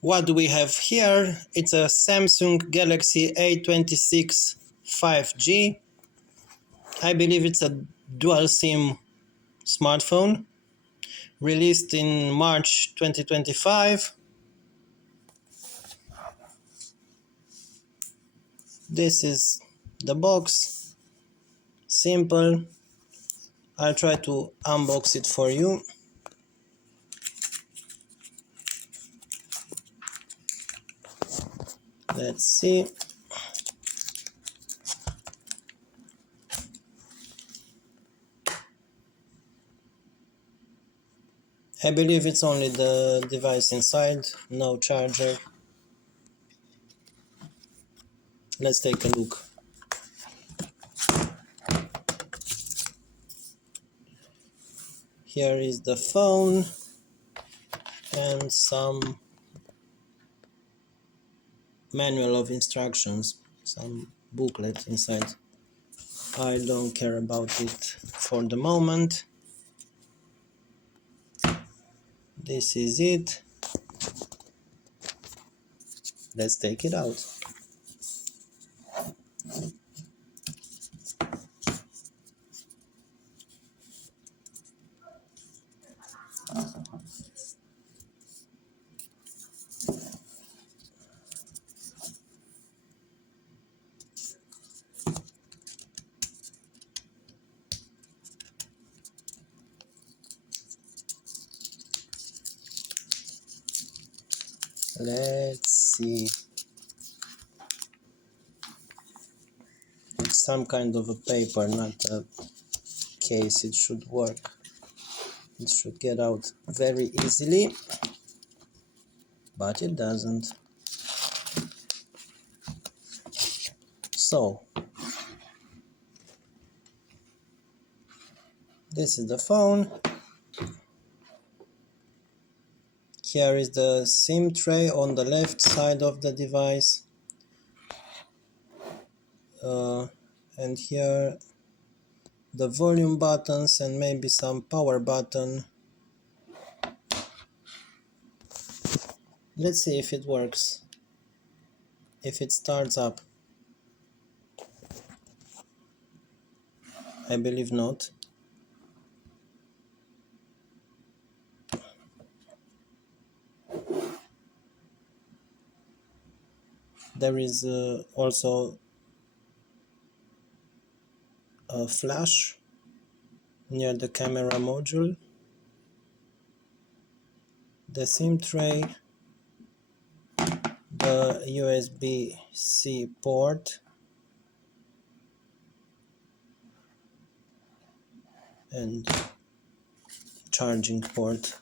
What do we have here? It's a Samsung Galaxy A26 5G. I believe it's a dual SIM smartphone, released in March 2025. This is the box, simple. I'll try to unbox it for you. Let's see. I believe it's only the device inside, no charger. Let's take a look. Here is the phone and some manual of instructions, some booklet inside. I don't care about it for the moment. This is it. Let's take it out. Let's see. It's some kind of a paper, not a case. It should work. It should get out very easily, but it doesn't. So, this is the phone. Here is the SIM tray on the left side of the device. And here the volume buttons and maybe some power button. Let's see if it works, if it starts up. I believe not. There is also a flash near the camera module, the SIM tray, the USB-C port, and charging port.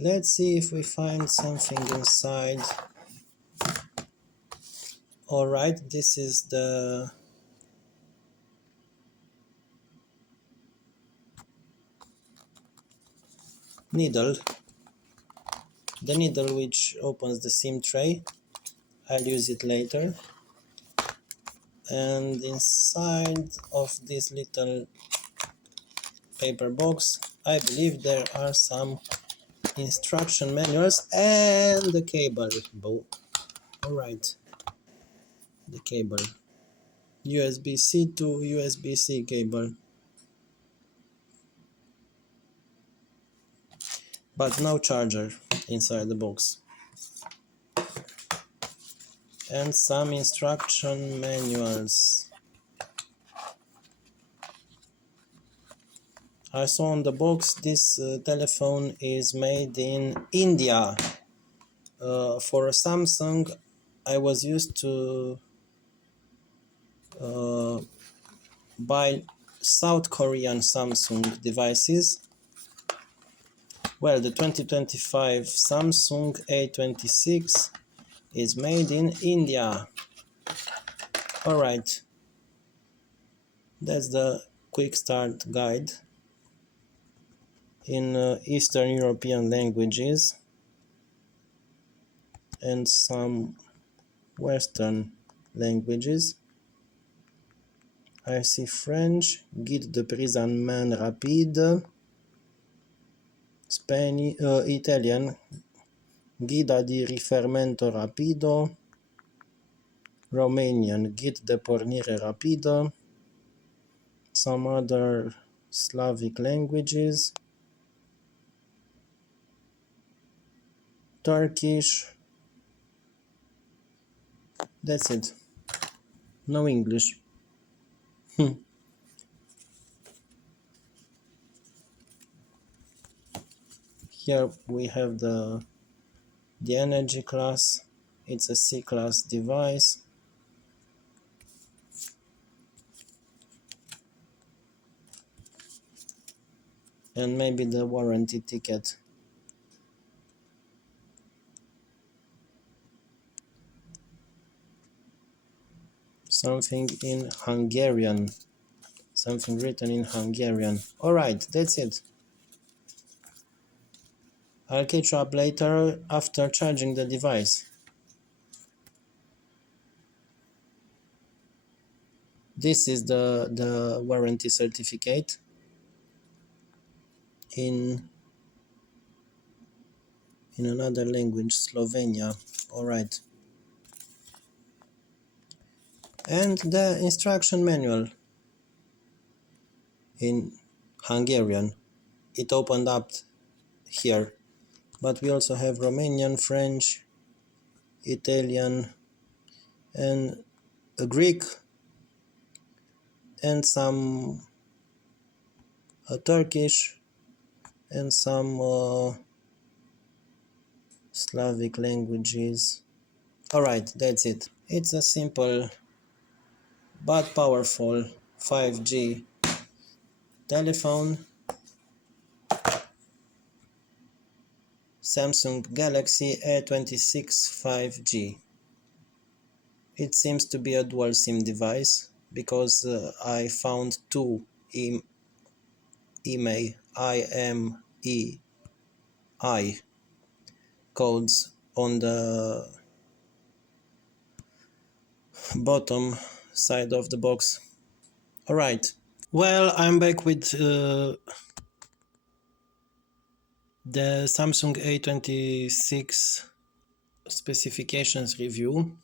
Let's see if we find something inside. Alright, this is the needle. The needle which opens the SIM tray. I'll use it later. And inside of this little paper box, I believe there are some instruction manuals and the cable. Alright, the cable. USB-C to USB-C cable. But no charger inside the box. And some instruction manuals. I saw on the box this telephone is made in India. For a Samsung, I was used to buy South Korean Samsung devices. Well, the 2025 Samsung A26 is made in India. Alright, that's the quick start guide in Eastern European languages and some Western languages. I see French, guide de prise en main rapide, Spanish, Italian, Guida di riferimento rapido, Romanian, Ghid de pornire rapidă, some other Slavic languages, Turkish, that's it, no English. Here we have the energy class, it's a C-class device. And maybe the warranty ticket. Something in Hungarian. Something written in Hungarian. Alright, that's it. I'll catch you up later after charging the device. This is the warranty certificate in another language, Slovenia. Alright. And the instruction manual in Hungarian. It opened up here. But we also have Romanian, French, Italian, and a Greek, and some Turkish, and some Slavic languages. Alright, that's it. It's a simple but powerful 5G telephone, Samsung Galaxy A26 5G. It seems to be a dual SIM device because I found two IMEI codes on the bottom side of the box. Alright, well, I'm back with the Samsung A26 specifications review.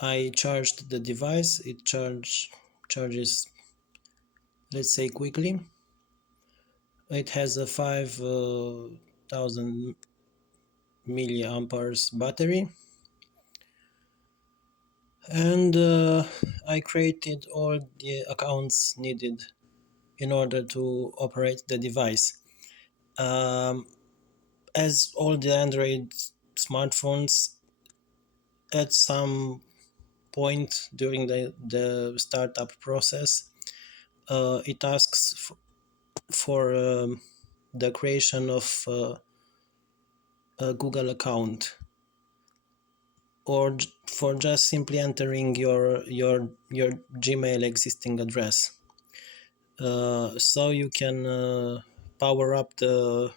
I charged the device, it charges, let's say, quickly. It has a 5000 milliamperes battery, and I created all the accounts needed in order to operate the device. As all the Android smartphones, at some point during the startup process, it asks for the creation of a Google account, or for just simply entering your Gmail existing address. So you can power up the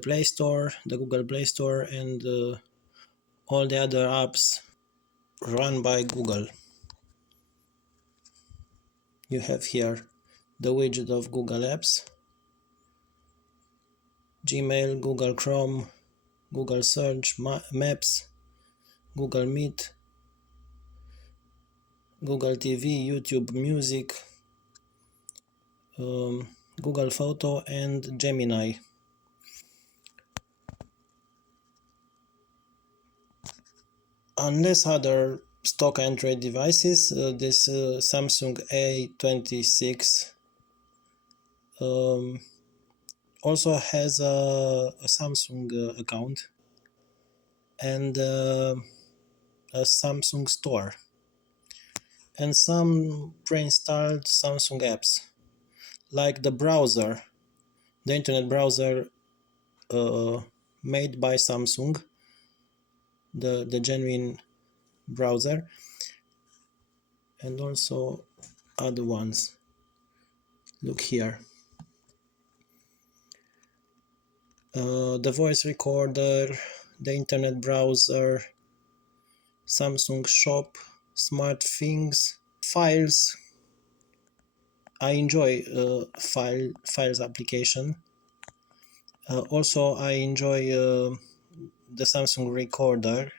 Play Store, the Google Play Store, and all the other apps run by Google. You have here the widget of Google Apps, Gmail, Google Chrome, Google Search, Maps, Google Meet, Google TV, YouTube Music, Google Photo, and Gemini. Unless other stock Android devices, this Samsung A26 also has a Samsung account and a Samsung store and some pre-installed Samsung apps, like the browser, the internet browser made by Samsung, the genuine browser, and also other ones. Look here. The voice recorder, the internet browser, Samsung Shop, Smart Things, Files. I enjoy Files application. Also, I enjoy the Samsung recorder.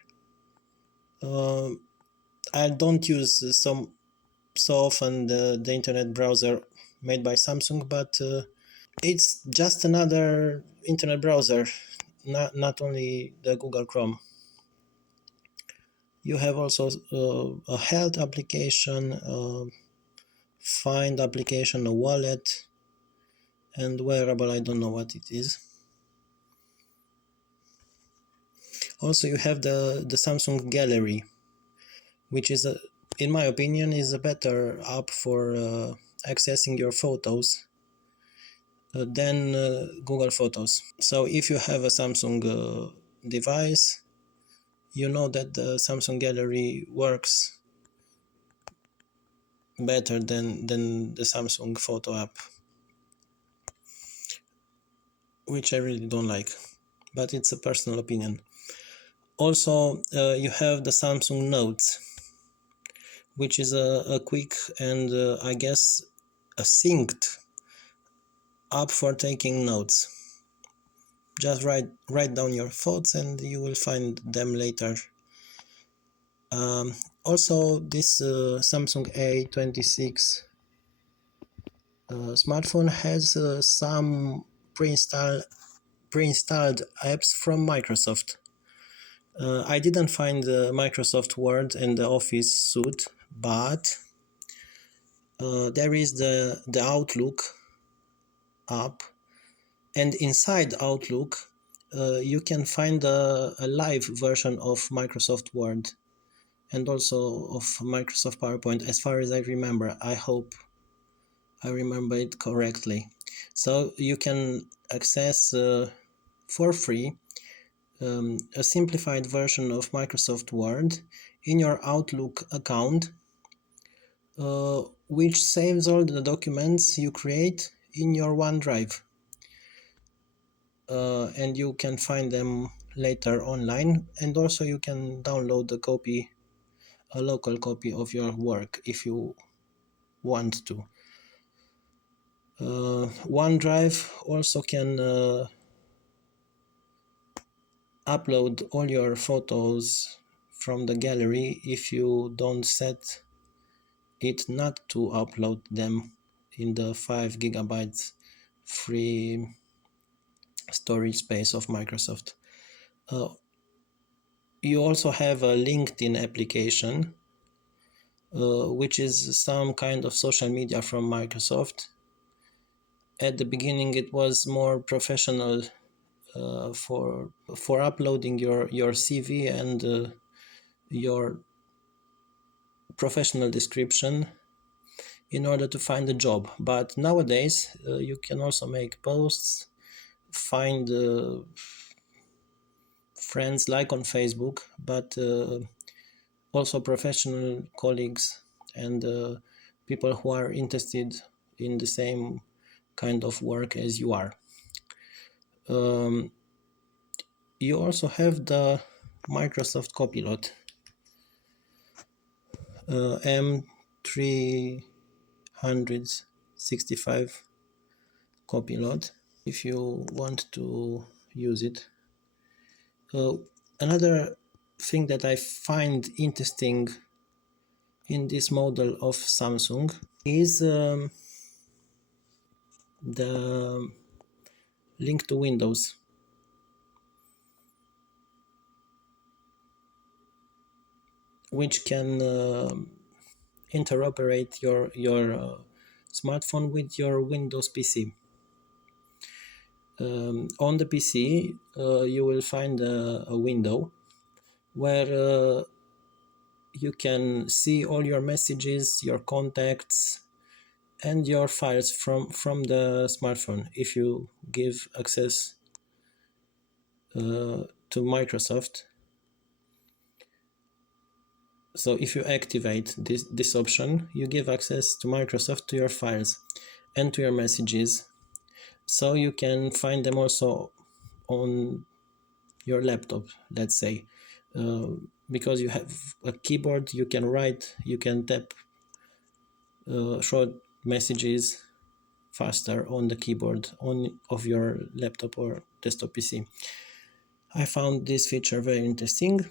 Uh, I don't use so often the internet browser made by Samsung, but it's just another internet browser, not only the Google Chrome. You have also a health application, find application, a wallet, and wearable. I don't know what it is. Also, you have the Samsung Gallery, which is in my opinion, is a better app for accessing your photos than Google Photos. So if you have a Samsung device, you know that the Samsung Gallery works better than the Samsung Photo app, which I really don't like, but it's a personal opinion. Also, you have the Samsung Notes, which is a quick and I guess a synced app for taking notes. Just write down your thoughts and you will find them later. Also, this Samsung A26 smartphone has some pre-installed apps from Microsoft. I didn't find the Microsoft Word and the Office suite, but there is the Outlook app, and inside Outlook you can find a live version of Microsoft Word and also of Microsoft PowerPoint, as far as I remember. I hope I remember it correctly. So you can access for free a simplified version of Microsoft Word in your Outlook account, which saves all the documents you create in your OneDrive. And you can find them later online, and also you can download a local copy of your work if you want to. OneDrive also can upload all your photos from the gallery if you don't set it not to upload them in the 5 gigabytes free storage space of Microsoft. Uh, you also have a LinkedIn application, which is some kind of social media from Microsoft. At the beginning, it was more professional for uploading your CV and your professional description in order to find a job. But nowadays, you can also make posts, find friends like on Facebook, but also professional colleagues and people who are interested in the same kind of work as you are. You also have the Microsoft Copilot, M365 Copilot, if you want to use it. Another thing that I find interesting in this model of Samsung is the link to Windows, which can interoperate your smartphone with your Windows PC. On the PC, you will find a window where you can see all your messages, your contacts, and your files from the smartphone if you give access to Microsoft. So if you activate this option, you give access to Microsoft to your files and to your messages, so you can find them also on your laptop, let's say. Because you have a keyboard, you can write, you can tap short messages, faster on the keyboard of your laptop or desktop PC. I found this feature very interesting.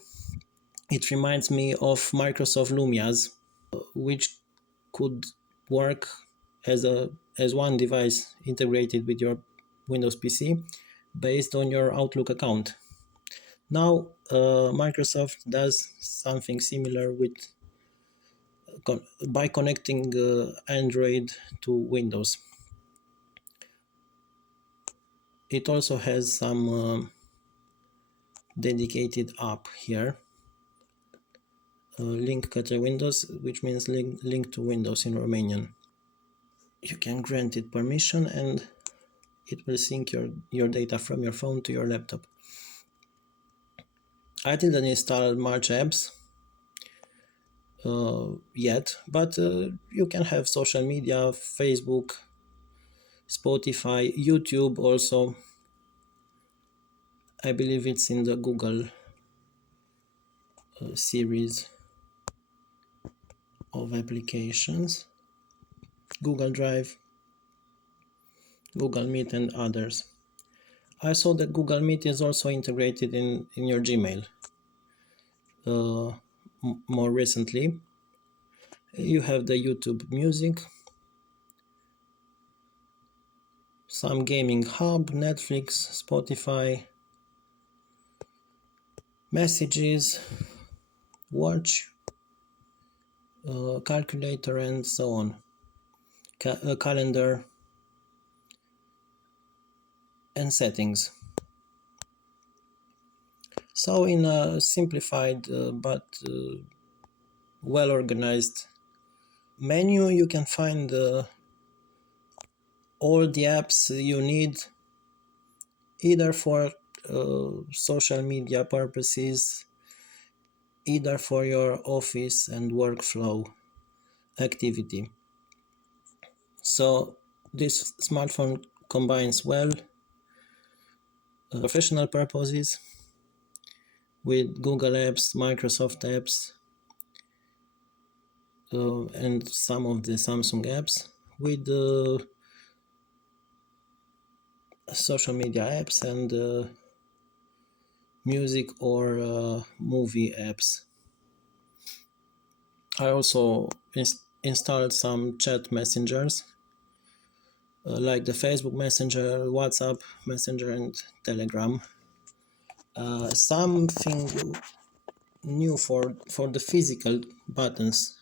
It reminds me of Microsoft Lumia's, which could work as one device integrated with your Windows PC based on your Outlook account. Now, Microsoft does something similar by connecting Android to Windows. It also has some dedicated app here, link către Windows, which means link to Windows in Romanian. You can grant it permission and it will sync your data from your phone to your laptop. I didn't install much apps yet, but you can have social media, Facebook, Spotify, YouTube also. I believe it's in the Google series of applications, Google Drive, Google Meet and others. I saw that Google Meet is also integrated in your Gmail. More recently, you have the YouTube Music, some gaming hub, Netflix, Spotify, messages, watch, calculator and so on, calendar and settings. So in a simplified but well organized menu, you can find all the apps you need, either for social media purposes, either for your office and workflow activity. So this smartphone combines well professional purposes with Google apps, Microsoft apps, and some of the Samsung apps, with social media apps and music or movie apps. I also installed some chat messengers like the Facebook Messenger, WhatsApp Messenger and Telegram. Something new for the physical buttons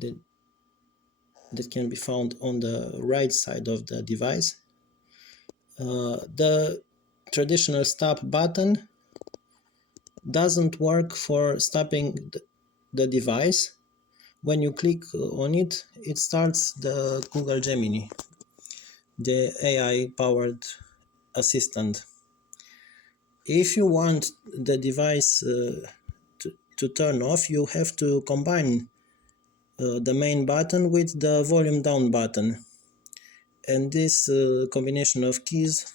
that can be found on the right side of the device. The traditional stop button doesn't work for stopping the device. When you click on it, it starts the Google Gemini, the AI-powered assistant. If you want the device to turn off, you have to combine the main button with the volume down button. And this combination of keys,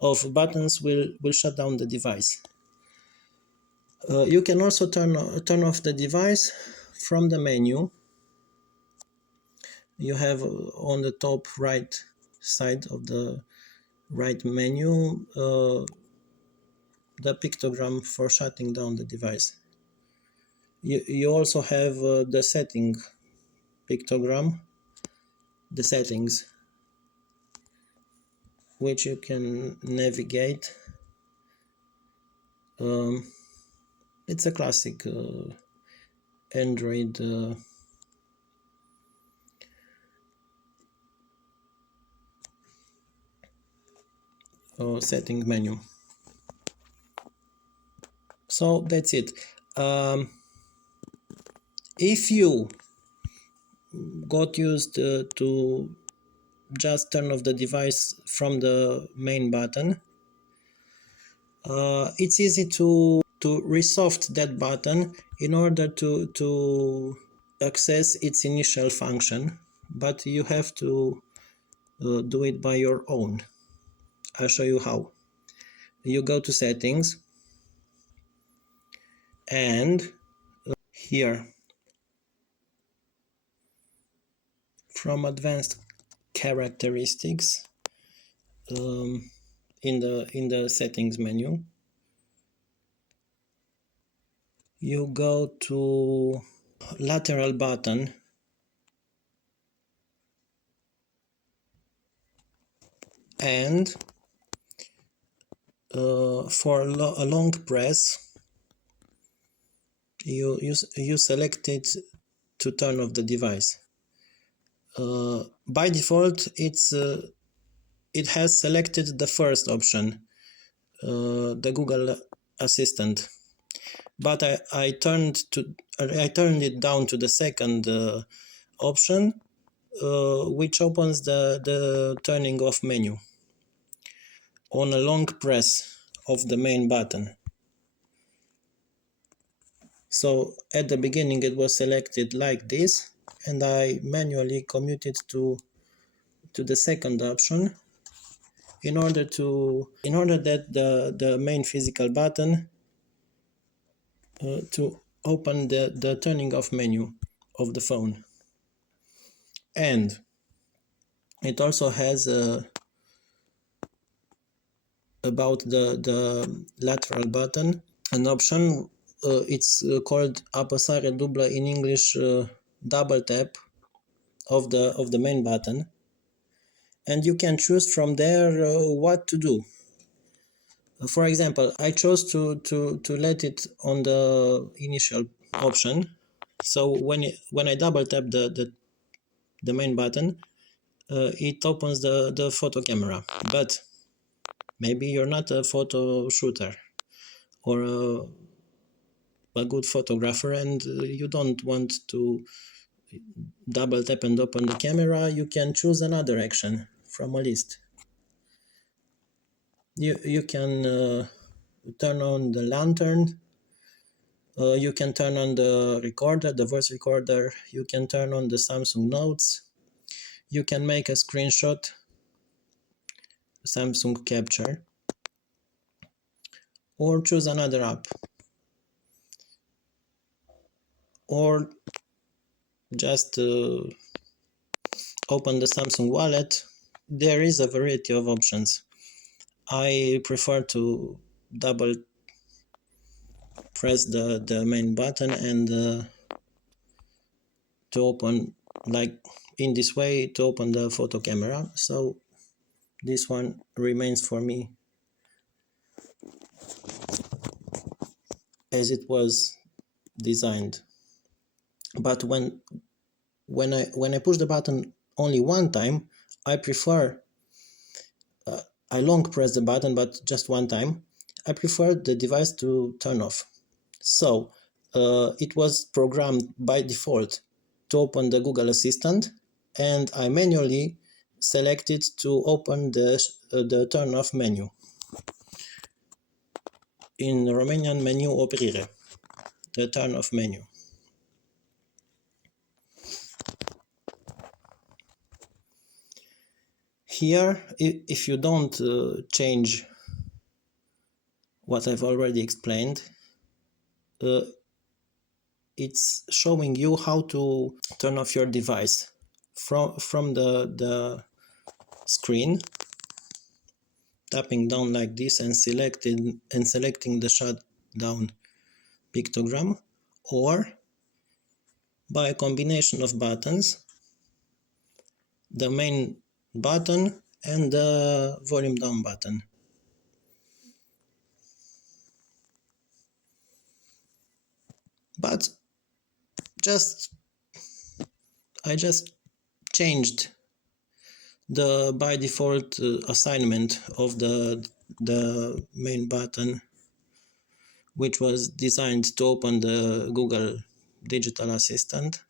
of buttons, will shut down the device. You can also turn off the device from the menu. You have on the top right side of the right menu the pictogram for shutting down the device. You also have the setting pictogram, the settings, which you can navigate. It's a classic Android setting menu. So that's it. If you got used to just turn off the device from the main button, it's easy to resoft that button in order to access its initial function, but you have to do it by your own. I'll show you how. You go to settings, and here from advanced characteristics in the settings menu. You go to lateral button and for a long press you select it to turn off the device. By default it has selected the first option, the Google Assistant, but I turned it down to the second option, which opens the turning off menu on a long press of the main button. So at the beginning it was selected like this, and I manually commuted to the second option in order that the main physical button to open the turning off menu of the phone. And it also has about the lateral button an option, it's called apăsare dublă, in English double tap of the main button, and you can choose from there what to do. For example, I chose to let it on the initial option, so when I double tap the main button, it opens the photo camera. But maybe you're not a photo shooter or a good photographer, and you don't want to double tap and open the camera. You can choose another action from a list. You can turn on the lantern, you can turn on the recorder, the voice recorder, you can turn on the Samsung Notes, you can make a screenshot, Samsung Capture, or choose another app, or just open the Samsung Wallet. There is a variety of options. I prefer to double press the main button and to open, like in this way, to open the photo camera. So this one remains for me as it was designed. But when I push the button only one time, I prefer I long press the button, but just one time, I prefer the device to turn off. So it was programmed by default to open the Google Assistant, and I manually selected to open the turn off menu. In Romanian, meniu oprire, the turn off menu. Here, if you don't change what I've already explained, it's showing you how to turn off your device from the screen, tapping down like this and selecting the shutdown pictogram, or by a combination of buttons, the main button and the volume down button. But I just changed the by default assignment of the main button, which was designed to open the Google Digital Assistant.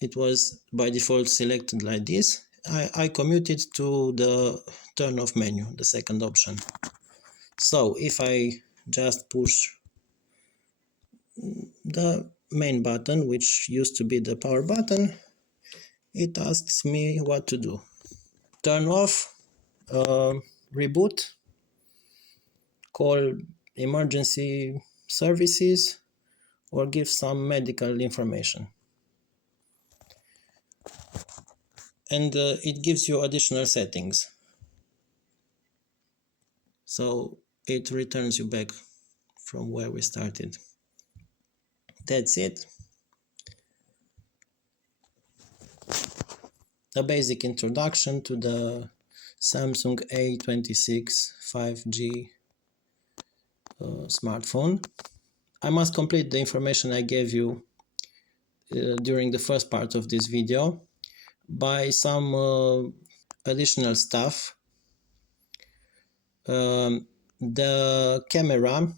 It was by default selected like this. I commuted to the turn off menu, the second option. So if I just push the main button, which used to be the power button, it asks me what to do. Turn off, reboot, call emergency services, or give some medical information. and it gives you additional settings. So it returns you back from where we started. That's it. A basic introduction to the Samsung A26 5G smartphone. I must complete the information I gave you during the first part of this video by some additional stuff. The camera,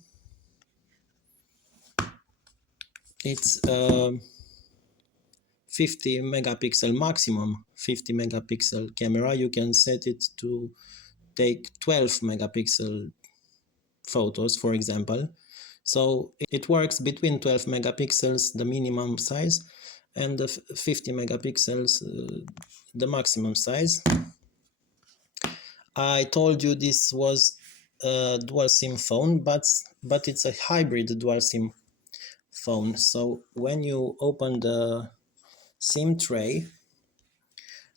it's 50 megapixel maximum 50 megapixel camera. You can set it to take 12 megapixel photos, for example. So it works between 12 megapixels, the minimum size, and the 50 megapixels, the maximum size. I told you this was a dual SIM phone, but it's a hybrid dual SIM phone. So when you open the SIM tray,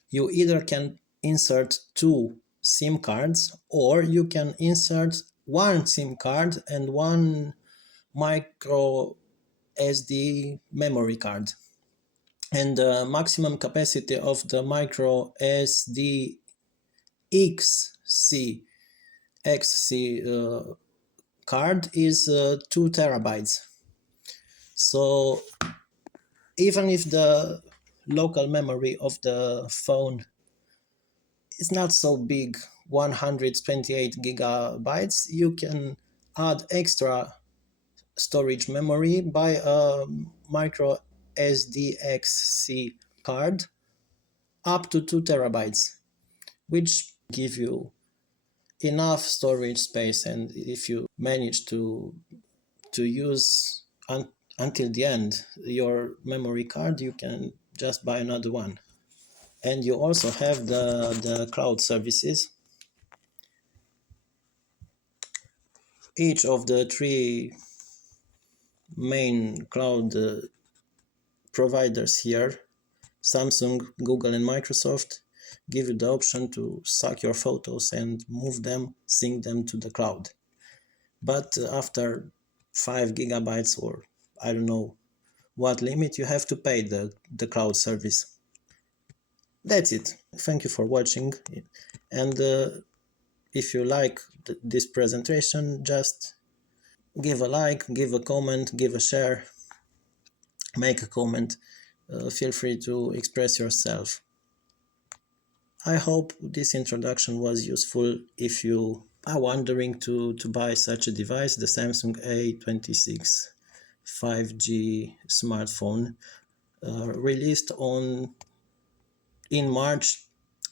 you either can insert two SIM cards, or you can insert one SIM card and one micro SD memory card. And the maximum capacity of the micro SD XC card is 2 terabytes. So even if the local memory of the phone is not so big, 128 gigabytes, you can add extra storage memory by a micro SDXC card up to 2 terabytes, which give you enough storage space. And if you manage to use until the end your memory card, you can just buy another one. And you also have the cloud services. Each of the three main cloud providers here, Samsung, Google and Microsoft, give you the option to suck your photos and move them, sync them to the cloud. But after 5 gigabytes, or I don't know what limit, you have to pay the cloud service. That's it. Thank you for watching. And if you like this presentation, just give a like, give a comment, give a share, make a comment. Feel free to express yourself. I hope this introduction was useful if you are wondering to buy such a device, the Samsung A26 5G smartphone, released in March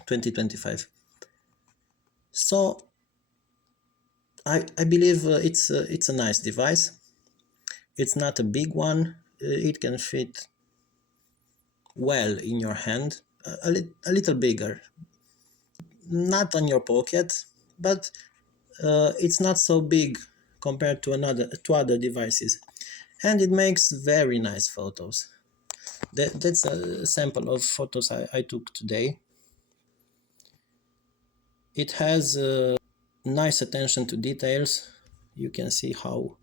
2025. So I believe it's a nice device. It's not a big one. It can fit well in your hand, a little bigger, not on your pocket, but it's not so big compared to other devices, and it makes very nice photos. That's a sample of photos I took today. It has nice attention to details. You can see how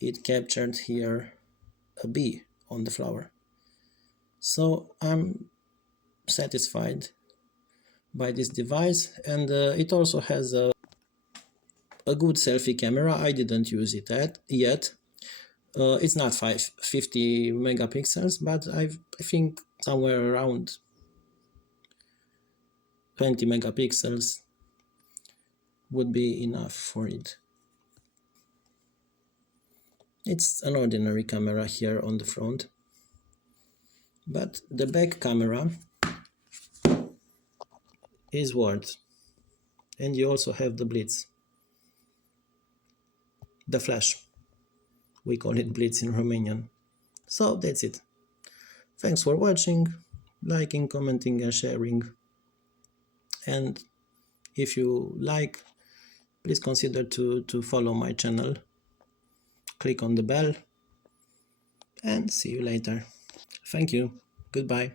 it captured here a bee on the flower. So I'm satisfied by this device, and it also has a good selfie camera. I didn't use it yet. It's not 50 megapixels, but I think somewhere around 20 megapixels would be enough for it. It's an ordinary camera here on the front, but the back camera is worth. And you also have the blitz, the flash. We call it blitz in Romanian. So that's it. Thanks for watching, liking, commenting and sharing. And if you like, please consider to follow my channel. Click on the bell and see you later. Thank you. Goodbye.